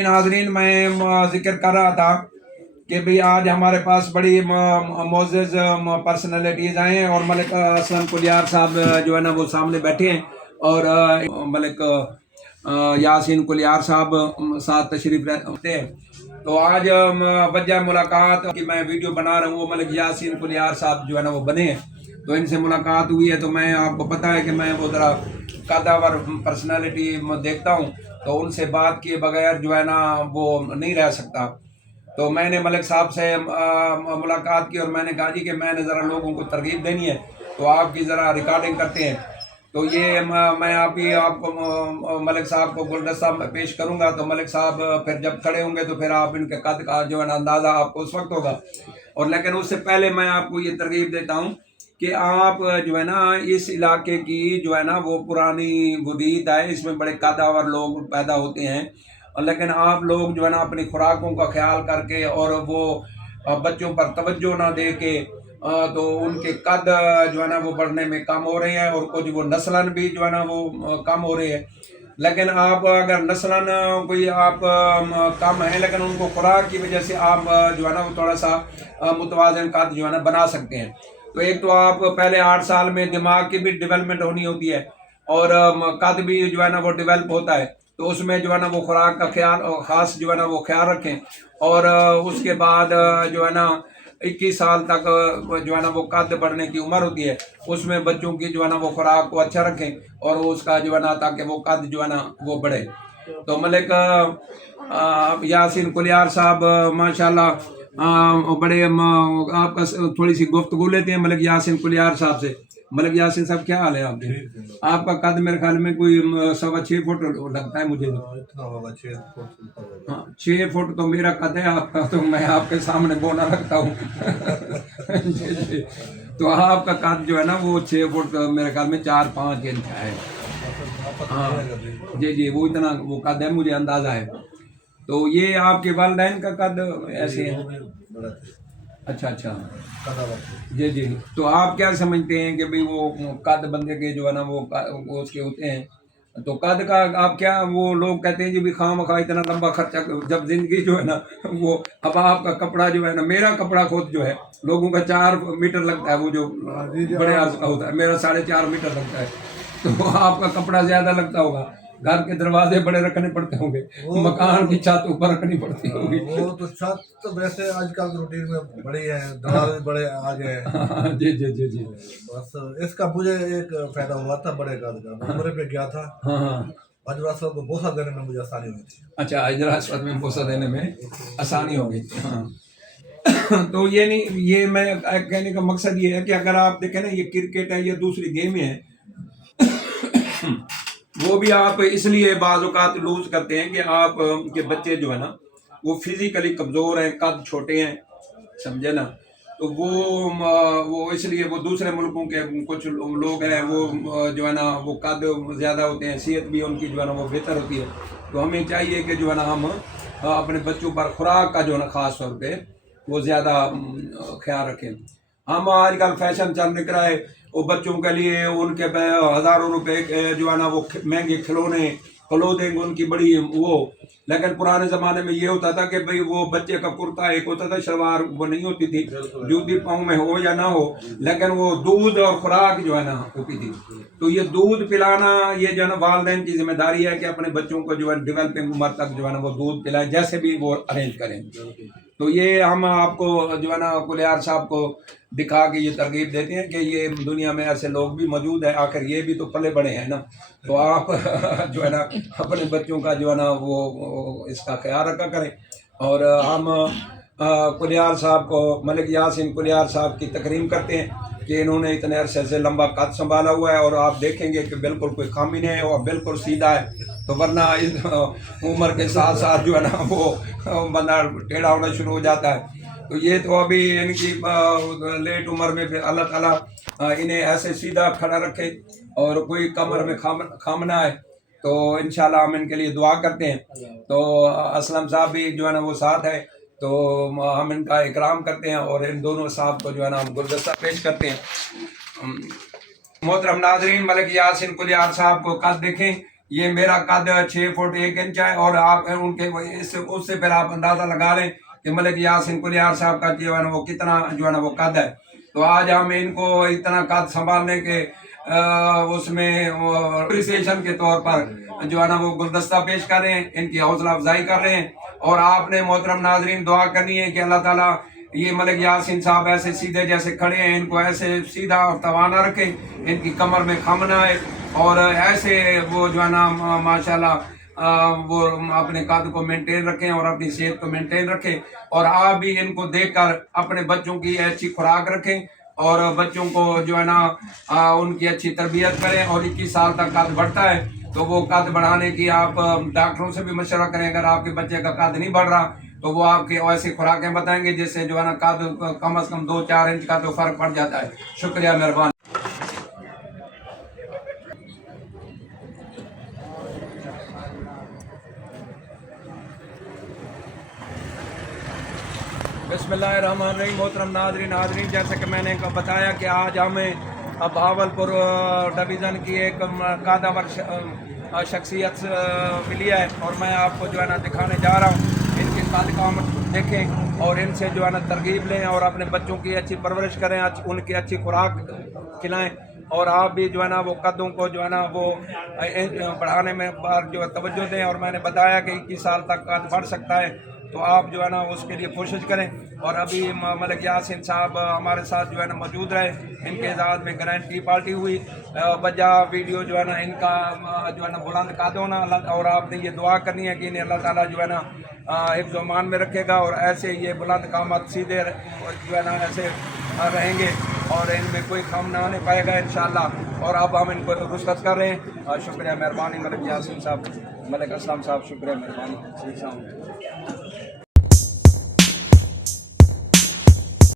नाज़रीन, मैं जिक्र कर रहा था कि भाई आज हमारे पास बड़ी मोअज़्ज़ज़ पर्सनैलिटीज़ आए हैं और मलिक असलम कुलियार साहब जो है ना वो सामने बैठे हैं और मलिक यासीन कुलियार साहब साथ तशरीफ़ रखते हैं। तो आज वजह मुलाकात की मैं वीडियो बना रहा हूँ, वो मलिक यासीन कुलियार साहब जो है ना वो बने हैं, तो इनसे मुलाकात हुई है। तो मैं आपको पता है कि मैं वो ज़रा कदावर पर्सनैलिटी देखता हूँ, तो उनसे बात किए बगैर जो है ना वो नहीं रह सकता। तो मैंने मलिक साहब से मुलाकात की और मैंने कहा जी कि मैंने ज़रा लोगों को तरगीब देनी है, तो आपकी ज़रा रिकॉर्डिंग करते हैं। तो ये मैं आपको मलिक साहब को गुलदस्ता पेश करूंगा, तो मलिक साहब फिर जब खड़े होंगे तो फिर आप इनके कद का जो है ना अंदाज़ा आपको उस वक्त होगा। और लेकिन उससे पहले मैं आपको ये तरगीब देता हूँ कि आप जो है ना इस इलाके की जो है ना वो पुरानी वदीत है, इसमें बड़े कदावर लोग पैदा होते हैं, और लेकिन आप लोग जो है ना अपनी खुराकों का ख्याल करके और वो बच्चों पर तवज्जो ना दे के तो उनके कद जो है ना वो बढ़ने में कम हो रहे हैं और कुछ वो नस्लन भी जो है ना वो कम हो रहे हैं। लेकिन आप अगर नस्लन कोई आप कम है लेकिन उनको खुराक की वजह से आप जो है ना वो थोड़ा सा मुतवाज़न कद जो है ना बना सकते हैं। तो एक तो आप पहले 8 साल में दिमाग की भी डेवलपमेंट होनी होती है और कद भी जो है ना वो डेवलप होता है, तो उसमें जो है ना वो खुराक का ख्याल ख़ास जो है ना वो ख्याल रखें। और उसके बाद जो है ना 21 साल तक जो है ना वो कद बढ़ने की उम्र होती है, उसमें बच्चों की जो है ना वो खुराक को अच्छा रखें और उसका जो है ना ताकि वो कद जो है ना वो बढ़े। तो मलिक यासीन कुलियार साहब माशाल्लाह बड़े आपका थोड़ी सी गुफ्तगू लेते हैं मलिक यासीन कुलियार साहब से। मलिक यासीन साहब, क्या हाल है आपके? आपका कद मेरे ख्याल में कोई 6.25 फुट लगता है मुझे। इतना होगा 6 फुट। हाँ, 6 फुट तो मेरा कद है आपका, तो मैं आपके सामने बोना रखता हूँ। जी जी। तो आपका कद जो है ना वो 6 फुट मेरे ख्याल में 4-5 इंच है। हाँ जी जी, वो इतना वो कद है, मुझे अंदाजा है। तो ये आपके वालिदैन का कद ऐसे है? अच्छा अच्छा जी जी। तो आप क्या समझते हैं कि भाई वो कद बंदे के जो है ना वो उसके होते हैं, तो कद का आप क्या, वो लोग कहते हैं जी भी खामखा इतना लंबा खर्चा, जब जिंदगी जो है ना वो, अब आपका कपड़ा जो है ना, मेरा कपड़ा खुद जो है लोगों का 4 मीटर लगता है, वो जो बड़े अर्ज का होता है, मेरा 4.5 मीटर लगता है। तो आपका कपड़ा ज्यादा लगता होगा, घर के दरवाजे बड़े रखने पड़ते होंगे, मकान की छत ऊपर रखनी पड़ती होगी। वो तो छत तो वैसे आजकल रूटीन में बड़ी है, दरवाजे बड़े आ गए हैं। जी जी जी जी। बस इसका मुझे एक फायदा हुआ था बड़े कद का, मैं उम्र पे गया था। हाँ हाँ। हजरत साहब को बोसा देने में मुझे आसानी हुई थी। अच्छा, हजरत में बोसा देने में आसानी हो गई थी। हाँ। तो ये नहीं, ये मैं कहने का मकसद ये है कि अगर आप देखें ना, ये क्रिकेट है, ये दूसरी गेम है, वो भी आप इसलिए बाज़ औक़ात लूज करते हैं कि आप के बच्चे जो है ना वो फिजिकली कमज़ोर हैं, कद छोटे हैं, समझे ना। तो वो इसलिए वो दूसरे मुल्कों के कुछ लोग हैं वो जो है ना वो कद ज़्यादा होते हैं, सेहत भी उनकी जो है ना वो बेहतर होती है। तो हमें चाहिए कि जो है ना हम अपने बच्चों पर खुराक का जो है ना ख़ास तौर पे वो ज़्यादा ख्याल रखें। हम आजकल फैशन चल निकला है, वो बच्चों के लिए उनके हज़ारों रुपए जो है ना वो महंगे खिलौने, क्लोथिंग उनकी बड़ी वो। लेकिन पुराने ज़माने में ये होता था कि भाई वो बच्चे का कुर्ता एक होता था, शलवार वो नहीं होती थी, जूती पाँव में हो या ना हो, लेकिन वो दूध और खुराक जो है ना होती थी। तो ये दूध पिलाना ये जो है ना वालिदैन की जिम्मेदारी है कि अपने बच्चों को जो है डेवलपिंग उम्र तक जो है ना वो दूध पिलाएं, जैसे भी वो अरेंज करें। तो ये हम आपको जो है ना कुलियार साहब को दिखा के ये तरगीब देते हैं कि ये दुनिया में ऐसे लोग भी मौजूद हैं, आखिर ये भी तो पले बड़े हैं ना। तो आप जो है ना अपने बच्चों का जो है ना वो इसका ख्याल रखा करें। और हम कुलियार साहब को, मलिक यासीन कुलियार साहब की तकरीम करते हैं कि इन्होंने इतने अरसे से लंबा कद संभाला हुआ है और आप देखेंगे कि बिल्कुल कोई खामी नहीं है और बिल्कुल सीधा है। तो वरना इस उम्र के साथ साथ जो है ना वो बंदा टेढ़ा होना शुरू हो जाता है। तो ये तो अभी इनकी लेट उम्र में फिर अल्लाह ताला इन्हें ऐसे सीधा खड़ा रखे और कोई कमर में खाम ना आए। तो इंशाल्लाह हम इनके लिए दुआ करते हैं। तो असलम साहब भी जो है ना वो साथ है, तो हम इनका इकराम करते हैं और इन दोनों साहब को जो है ना हम गुलदस्ता पेश करते हैं। محترم ناظرین، ملک یاسین کلیار صاحب کو قد دیکھیں، یہ میرا قد 6 فٹ 1 انچ ہے، اور آپ ان کے اس سے پھر آپ اندازہ لگا لیں کہ ملک یاسین کلیار صاحب کا جو ہے نا وہ کتنا جو ہے نا وہ قد ہے۔ تو آج ہم ان کو اتنا قد سنبھالنے کے اس میں اپریسیشن کے طور پر جو ہے نا وہ گلدستہ پیش کر رہے ہیں، ان کی حوصلہ افزائی کر رہے ہیں، اور آپ نے محترم ناظرین دعا کرنی ہے کہ اللہ تعالیٰ یہ ملک یاسین صاحب ایسے سیدھے جیسے کھڑے ہیں، ان کو ایسے سیدھا اور توانا رکھے، ان کی کمر میں خم نہ آئے، اور ایسے وہ جو ہے نا ماشاءاللہ وہ اپنے قد کو مینٹین رکھیں اور اپنی صحت کو مینٹین رکھیں، اور آپ بھی ان کو دیکھ کر اپنے بچوں کی اچھی خوراک رکھیں، اور بچوں کو جو ہے نا ان کی اچھی تربیت کریں، اور 21 سال تک قد بڑھتا ہے تو وہ قد بڑھانے کی آپ ڈاکٹروں سے بھی مشورہ کریں۔ اگر آپ کے بچے کا قد نہیں بڑھ رہا تو وہ آپ کے ایسی خوراکیں بتائیں گے جس سے جو ہے نا قد کم از کم 2-4 انچ کا تو فرق پڑ جاتا ہے۔ شکریہ، مہربانی۔ بسم اللہ الرحمن الرحیم۔ محترم ناظرین، جیسے کہ میں نے بتایا کہ آج ہمیں بہاولپور ڈویژن کی ایک قادور شخصیت ملی ہے، اور میں آپ کو جو ہے نا دکھانے جا رہا ہوں۔ ان کی قد قامت دیکھیں اور ان سے جو ہے نا ترغیب لیں، اور اپنے بچوں کی اچھی پرورش کریں، ان کی اچھی خوراک کھلائیں، اور آپ بھی جو ہے نا وہ قدوں کو جو ہے نا وہ بڑھانے میں جو توجہ دیں۔ اور میں نے بتایا کہ 21 سال تک قد بڑھ سکتا ہے، تو آپ جو ہے نا اس کے لیے کوشش کریں۔ اور ابھی ملک یاسین صاحب ہمارے ساتھ جو ہے نا موجود رہے، ان کے اعزاز میں گرینڈ ٹی پارٹی ہوئی، وجہ ویڈیو جو ہے نا ان کا جو ہے نا بلند قد ہونا، اور آپ نے یہ دعا کرنی ہے کہ انہیں اللہ تعالیٰ جو ہے نا حفظ و امان میں رکھے گا، اور ایسے یہ بلند قامت سیدھے جو ہے نا ایسے رہیں گے، اور ان میں کوئی خم نہ آنے پائے گا انشاءاللہ۔ اور اب ہم ان کو رخصت کر رہے ہیں۔ شکریہ، مہربانی ملک یاسین صاحب، ملک اسلم صاحب، شکریہ، مہربانی۔